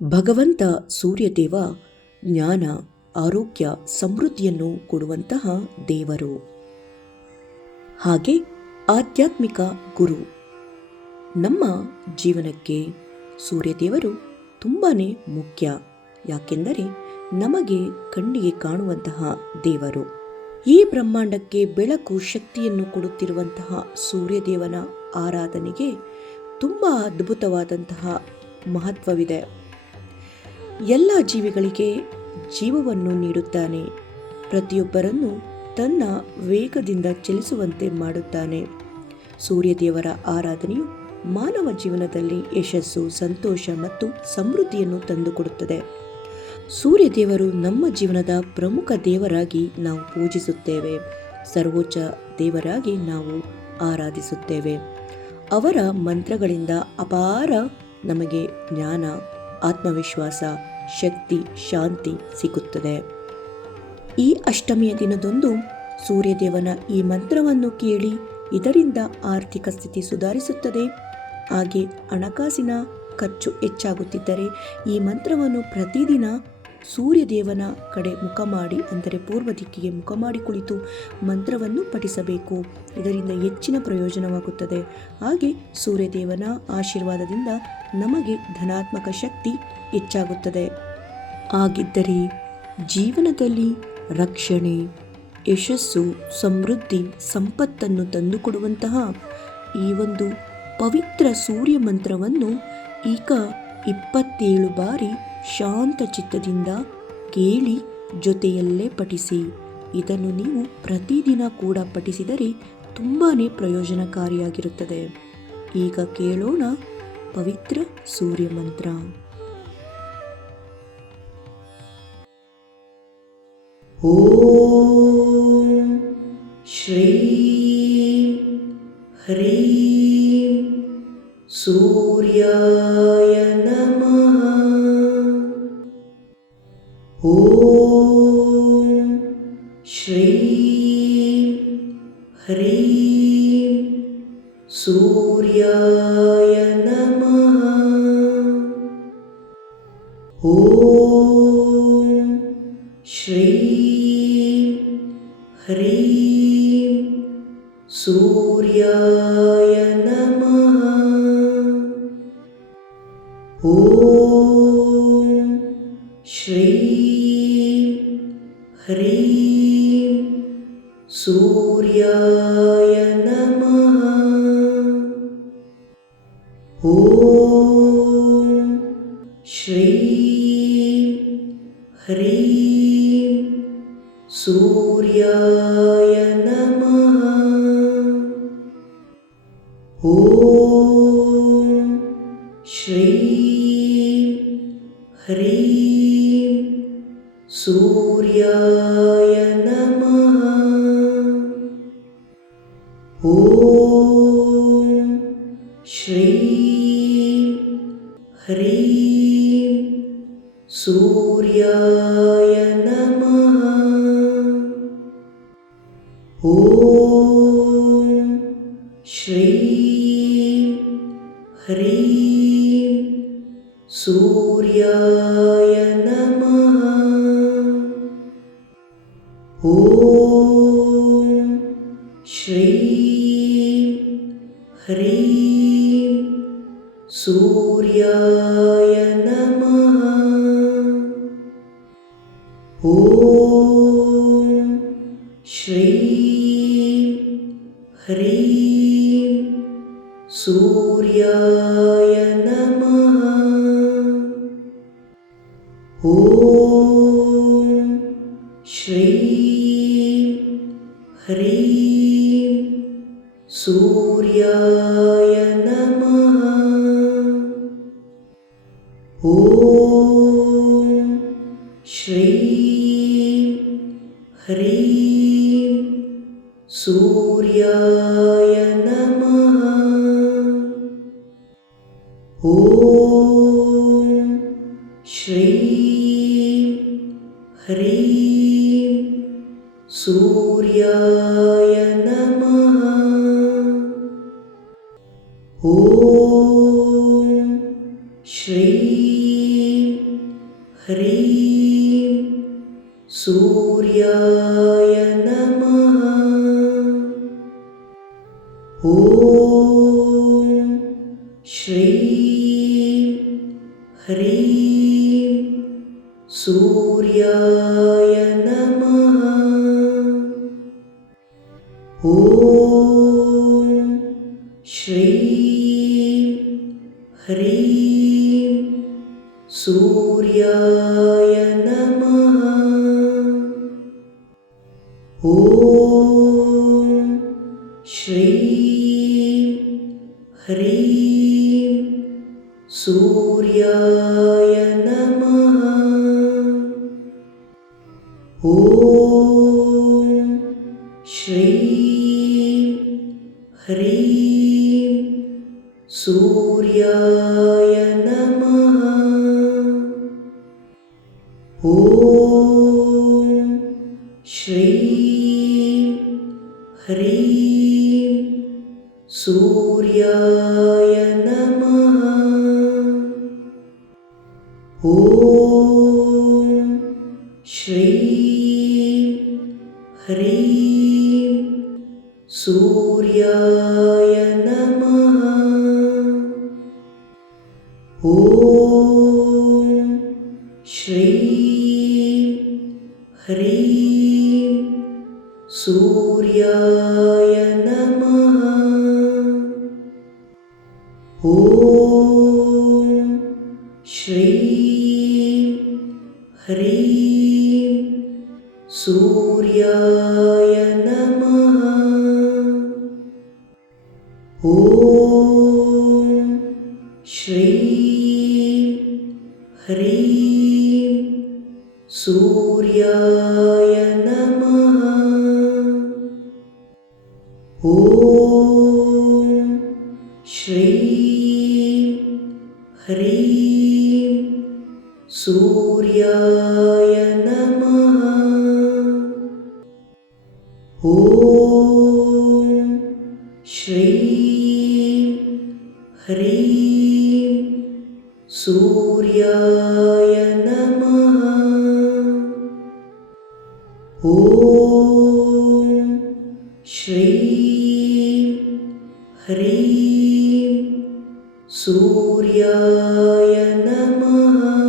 ಭಗವಂತ ಸೂರ್ಯದೇವ ಜ್ಞಾನ, ಆರೋಗ್ಯ, ಸಮೃದ್ಧಿಯನ್ನು ಕೊಡುವಂತಹ ದೇವರು. ಹಾಗೆ ಆಧ್ಯಾತ್ಮಿಕ ಗುರು. ನಮ್ಮ ಜೀವನಕ್ಕೆ ಸೂರ್ಯದೇವರು ತುಂಬಾ ಮುಖ್ಯ. ಯಾಕೆಂದರೆ ನಮಗೆ ಕಣ್ಣಿಗೆ ಕಾಣುವಂತಹ ದೇವರು. ಈ ಬ್ರಹ್ಮಾಂಡಕ್ಕೆ ಬೆಳಕು, ಶಕ್ತಿಯನ್ನು ಕೊಡುತ್ತಿರುವಂತಹ ಸೂರ್ಯದೇವನ ಆರಾಧನೆಗೆ ತುಂಬ ಅದ್ಭುತವಾದಂತಹ ಮಹತ್ವವಿದೆ. ಎಲ್ಲ ಜೀವಿಗಳಿಗೆ ಜೀವವನ್ನು ನೀಡುತ್ತಾನೆ. ಪ್ರತಿಯೊಬ್ಬರನ್ನು ತನ್ನ ವೇಗದಿಂದ ಚಲಿಸುವಂತೆ ಮಾಡುತ್ತಾನೆ. ಸೂರ್ಯದೇವರ ಆರಾಧನೆಯು ಮಾನವ ಜೀವನದಲ್ಲಿ ಯಶಸ್ಸು, ಸಂತೋಷ ಮತ್ತು ಸಮೃದ್ಧಿಯನ್ನು ತಂದುಕೊಡುತ್ತದೆ. ಸೂರ್ಯದೇವರು ನಮ್ಮ ಜೀವನದ ಪ್ರಮುಖ ದೇವರಾಗಿ ನಾವು ಪೂಜಿಸುತ್ತೇವೆ. ಸರ್ವೋಚ್ಚ ದೇವರಾಗಿ ನಾವು ಆರಾಧಿಸುತ್ತೇವೆ. ಅವರ ಮಂತ್ರಗಳಿಂದ ಅಪಾರ ನಮಗೆ ಜ್ಞಾನ, ಆತ್ಮವಿಶ್ವಾಸ, ಶಕ್ತಿ, ಶಾಂತಿ ಸಿಗುತ್ತದೆ. ಈ ಅಷ್ಟಮಿಯ ದಿನದಂದು ಸೂರ್ಯದೇವನ ಈ ಮಂತ್ರವನ್ನು ಕೇಳಿ. ಇದರಿಂದ ಆರ್ಥಿಕ ಸ್ಥಿತಿ ಸುಧಾರಿಸುತ್ತದೆ. ಹಾಗೆ ಹಣಕಾಸಿನ ಖರ್ಚು ಹೆಚ್ಚಾಗುತ್ತಿದ್ದರೆ ಈ ಮಂತ್ರವನ್ನು ಪ್ರತಿದಿನ ಸೂರ್ಯದೇವನ ಕಡೆ ಮುಖ ಮಾಡಿ, ಅಂದರೆ ಪೂರ್ವ ದಿಕ್ಕಿಗೆ ಮುಖ ಮಾಡಿ ಕುಳಿತು ಮಂತ್ರವನ್ನು ಪಠಿಸಬೇಕು. ಇದರಿಂದ ಹೆಚ್ಚಿನ ಪ್ರಯೋಜನವಾಗುತ್ತದೆ. ಹಾಗೆ ಸೂರ್ಯದೇವನ ಆಶೀರ್ವಾದದಿಂದ ನಮಗೆ ಧನಾತ್ಮಕ ಶಕ್ತಿ ಹೆಚ್ಚಾಗುತ್ತದೆ. ಹಾಗಿದ್ದರೆ ಜೀವನದಲ್ಲಿ ರಕ್ಷಣೆ, ಯಶಸ್ಸು, ಸಮೃದ್ಧಿ, ಸಂಪತ್ತನ್ನು ತಂದುಕೊಡುವಂತಹ ಈ ಒಂದು ಪವಿತ್ರ ಸೂರ್ಯ ಮಂತ್ರವನ್ನು ಈಗ 27 ಬಾರಿ ಶಾಂತ ಚಿತ್ತದಿಂದ ಕೇಳಿ ಜೊತೆಯಲ್ಲೇ ಪಠಿಸಿ. ಇದನ್ನು ನೀವು ಪ್ರತಿದಿನ ಕೂಡ ಪಠಿಸಿದರೆ ತುಂಬಾ ಪ್ರಯೋಜನಕಾರಿಯಾಗಿರುತ್ತದೆ. ಈಗ ಕೇಳೋಣ ಪವಿತ್ರ ಸೂರ್ಯ ಮಂತ್ರ. ಓಂ ಶ್ರೀಂ ಹ್ರೀಂ ಸೂರ್ಯಾಯ ನಮಃ. ಓಂ ಶ್ರೀಂ ಹ್ರೀಂ ಸೂರ್ಯಾಯ ನಮಃ. ಓಂ ಶ್ರೀಂ ಹ್ರೀಂ ಸೂರ್ಯಾಯ ನಮಃ. ಓಂ ಶ್ರೀಂ ಹ್ರೀಂ ಸೂರ್ಯಾಯ ನಮಃ. ಓಂ ಶ್ರೀಂ ಹ್ರೀಂ ಸೂರ್ಯಾಯ ನಮಃ. ಓಂ ಶ್ರೀಂ ಹ್ರೀಂ ಸೂರ್ಯಾಯ ನಮಃ. ಓಂ ಶ್ರೀಂ ಹ್ರೀಂ ಸೂರ್ಯಾಯ ನಮಃ. ಓಂ ಶ್ರೀಂ ಹ್ರೀಂ ಸೂರ್ಯಾಯ ನಮಃ. ಓಂ ಶ್ರೀಂ ಹ್ರೀಂ ಸೂರ್ಯಾಯ ನಮಃ. ಓಂ ಶ್ರೀಂ ಹ್ರೀಂ ಸೂರ್ಯಾಯ ನಮಃ. ಓಂ ಶ್ರೀಂ ಹ್ರೀಂ ಸೂರ್ಯಾಯ ನಮಃ. ಓಂ ಶ್ರೀಂ ಹ್ರೀಂ ಸೂರ್ಯಾಯ ನಮಃ. ಓಂ ಶ್ರೀಂ ಹ್ರೀಂ ಸೂರ್ಯಾಯ ನಮಃ. ಓಂ ಶ್ರೀಂ ह्रीं सूर्याय नमः। ॐ श्रीं ह्रीं सूर्याय नमः। ॐ श्रीं ह्रीं सूर्याय नमः। ॐ श्रीं ह्रीं सूर्याय नमः। ॐ श्रीं ह्रीं सूर्याय नमः। ॐ श्रीं ह्रीं सूर्याय नमः। ॐ श्रीं ह्रीं सूर्याय नमः। ॐ श्रीं ह्रीं सूर्याय नमः। ॐ श्रीं ह्रीं सूर्याय नमः। ॐ श्रीं ह्रीं सूर्याय नमः। ॐ श्रीं ह्रीं सूर्याय नमः। ॐ श्रीं ह्रीं सूर्याय नमः। ॐ श्रीं ह्रीं सूर्याय नमः।